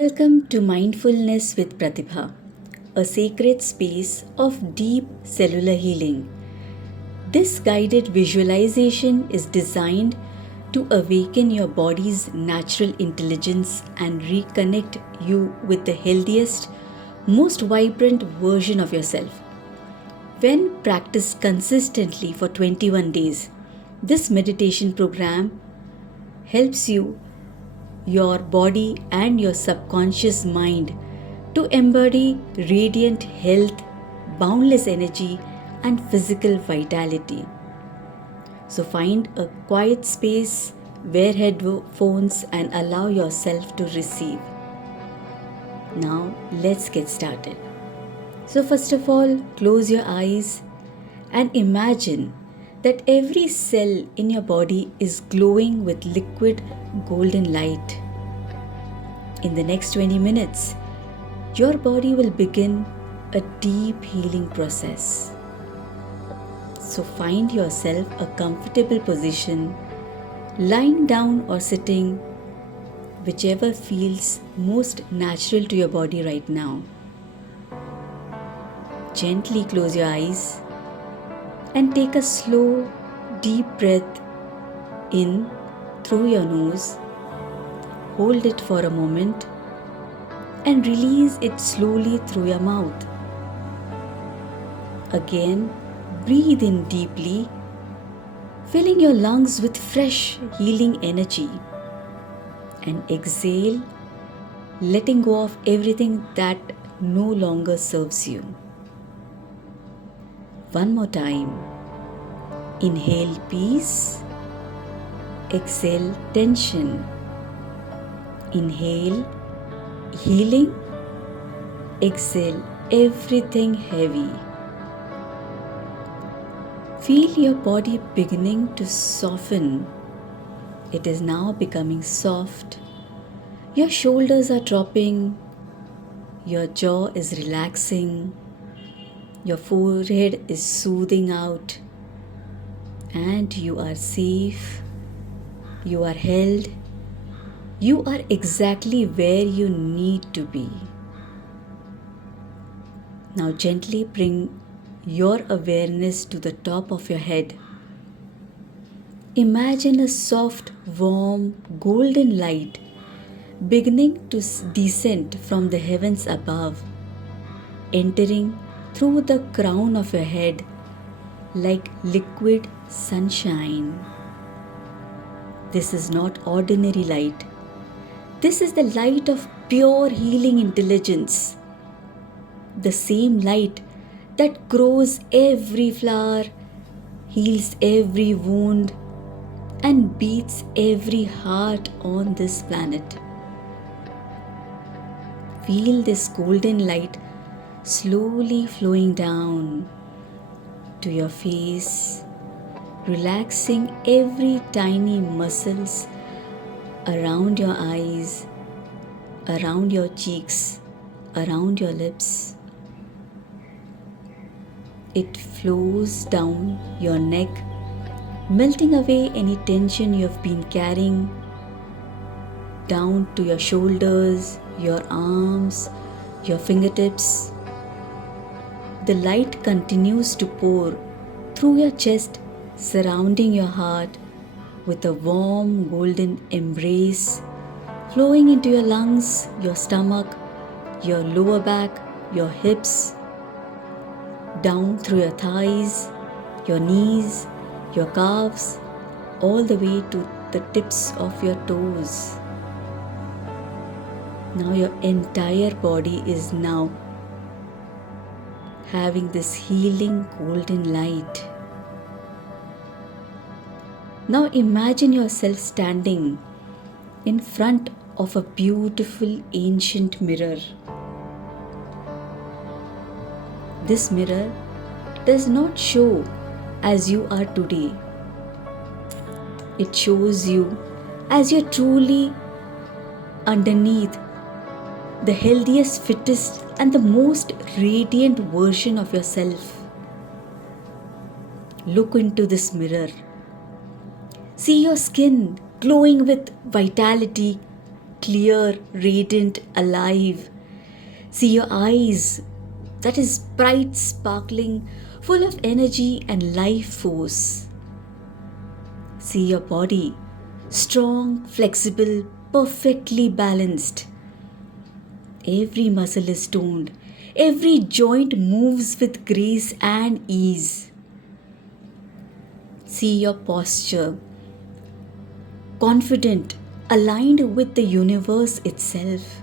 Welcome to Mindfulness with Pratibha, a sacred space of deep cellular healing. This guided visualization is designed to awaken your body's natural intelligence and reconnect you with the healthiest, most vibrant version of yourself. When practiced consistently for 21 days, this meditation program helps your body and your subconscious mind to embody radiant health, boundless energy, and physical vitality. So find a quiet space, wear headphones, and allow yourself to receive. Now, let's get started. So, first of all, close your eyes and imagine that every cell in your body is glowing with liquid golden light. In the next 20 minutes, your body will begin a deep healing process. So find yourself a comfortable position, lying down or sitting, whichever feels most natural to your body right now. Gently close your eyes and take a slow, deep breath in through your nose. Hold it for a moment and release it slowly through your mouth. Again, breathe in deeply, filling your lungs with fresh, healing energy. And exhale, letting go of everything that no longer serves you. One more time. Inhale peace, exhale tension. Inhale healing, exhale everything heavy. Feel your body beginning to soften. It is now becoming soft. Your shoulders are dropping. Your jaw is relaxing. Your forehead is soothing out. And you are safe. You are held. You are exactly where you need to be. Now gently bring your awareness to the top of your head. Imagine a soft, warm, golden light beginning to descend from the heavens above, entering through the crown of your head like liquid sunshine. This is not ordinary light. This is the light of pure healing intelligence. The same light that grows every flower, heals every wound, and beats every heart on this planet. Feel this golden light slowly flowing down to your face, relaxing every tiny muscles around your eyes, around your cheeks, around your lips. It flows down your neck, melting away any tension you have been carrying, down to your shoulders, your arms, your fingertips. The light continues to pour through your chest, surrounding your heart with a warm golden embrace, flowing into your lungs, your stomach, your lower back, your hips, down through your thighs, your knees, your calves, all the way to the tips of your toes. Now your entire body is now having this healing golden light. Now imagine yourself standing in front of a beautiful ancient mirror. This mirror does not show as you are today. It shows you as you're truly underneath, the healthiest, fittest, and the most radiant version of yourself. Look into this mirror. See your skin glowing with vitality, clear, radiant, alive. See your eyes, that is bright, sparkling, full of energy and life force. See your body, strong, flexible, perfectly balanced. Every muscle is toned, every joint moves with grace and ease. See your posture, confident, aligned with the universe itself.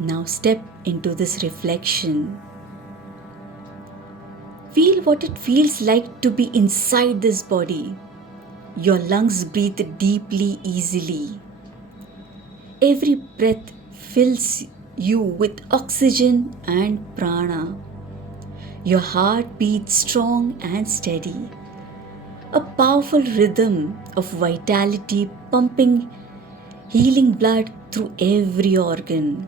Now step into this reflection. Feel what it feels like to be inside this body. Your lungs breathe deeply, easily. Every breath fills you with oxygen and prana. Your heart beats strong and steady. A powerful rhythm of vitality pumping healing blood through every organ.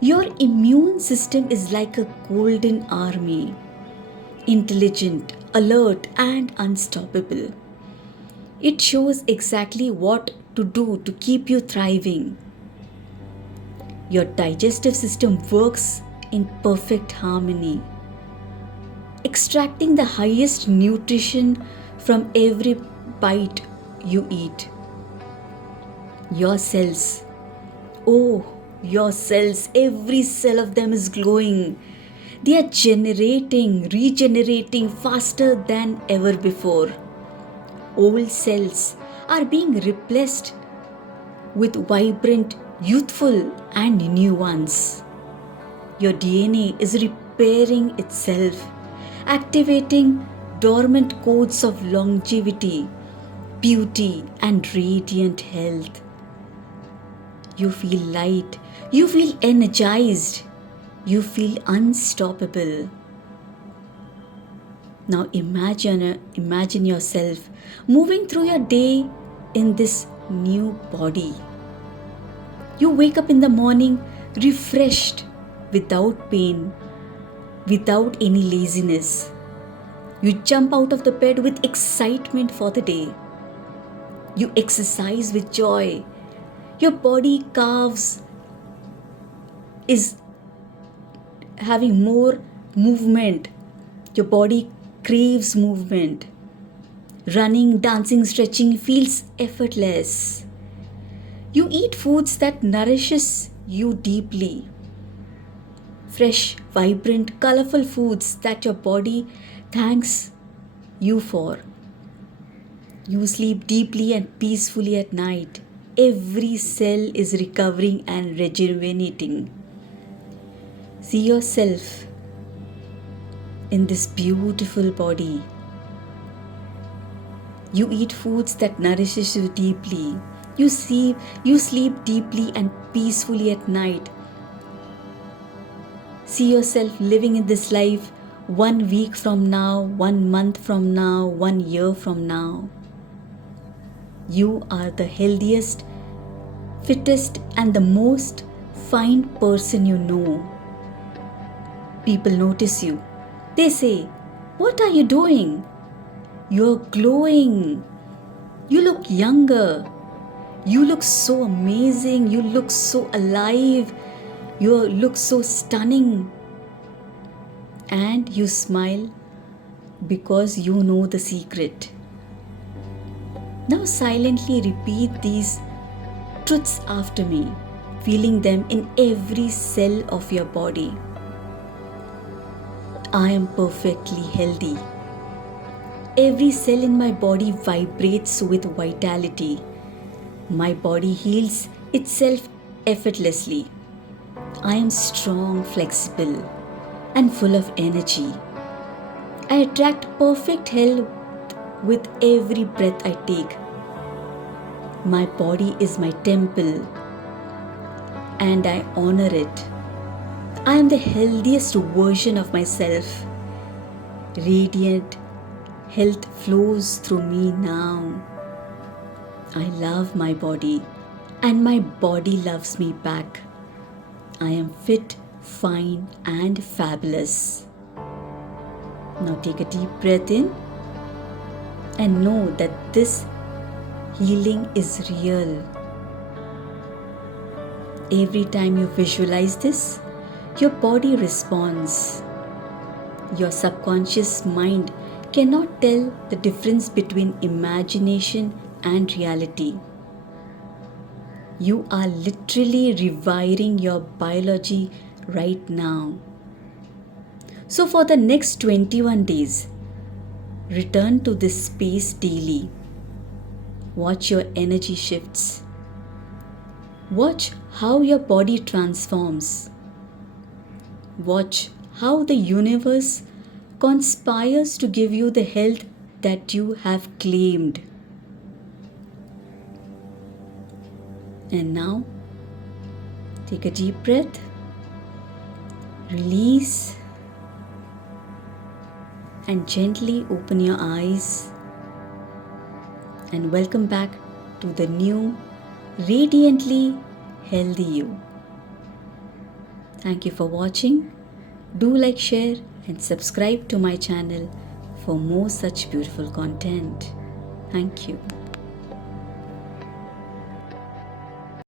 Your immune system is like a golden army, intelligent, alert, and unstoppable. It shows exactly what to do to keep you thriving. Your digestive system works in perfect harmony, extracting the highest nutrition from every bite you eat. Your cells, oh, your cells, every cell of them is glowing. They are regenerating faster than ever before. Old cells are being replaced with vibrant, youthful, and new ones. Your DNA is repairing itself, activating dormant codes of longevity, beauty, and radiant health. You feel light, you feel energized, you feel unstoppable. Now imagine yourself moving through your day in this new body. You wake up in the morning refreshed, without pain, without any laziness. You jump out of the bed with excitement for the day. You exercise with joy. Your body is having more movement. Your body craves movement. Running, dancing, stretching feels effortless. You eat foods that nourishes you deeply. Fresh, vibrant, colorful foods that your body thanks you for. You sleep deeply and peacefully at night. Every cell is recovering and rejuvenating. See yourself in this beautiful body. You eat foods that nourishes you deeply. You sleep deeply and peacefully at night. See yourself living in this life 1 week from now, 1 month from now, 1 year from now. You are the healthiest, fittest, and the most fine person you know. People notice you. They say, "What are you doing? You're glowing. You look younger. You look so amazing. You look so alive. You look so stunning." And you smile because you know the secret. Now silently repeat these truths after me, feeling them in every cell of your body. I am perfectly healthy. Every cell in my body vibrates with vitality. My body heals itself effortlessly. I am strong, flexible, and full of energy. I attract perfect health with every breath I take. My body is my temple, and I honor it. I am the healthiest version of myself. Radiant health flows through me now. I love my body, and my body loves me back. I am fit, fine, and fabulous. Now take a deep breath in and know that this healing is real. Every time you visualize this, your body responds. Your subconscious mind cannot tell the difference between imagination and reality. You are literally rewiring your biology right now. So, for the next 21 days, return to this space daily. Watch your energy shifts. Watch how your body transforms. Watch how the universe conspires to give you the health that you have claimed. And now, take a deep breath, release, and gently open your eyes. And welcome back to the new, radiantly healthy you. Thank you for watching. Do like, share, and subscribe to my channel for more such beautiful content. Thank you.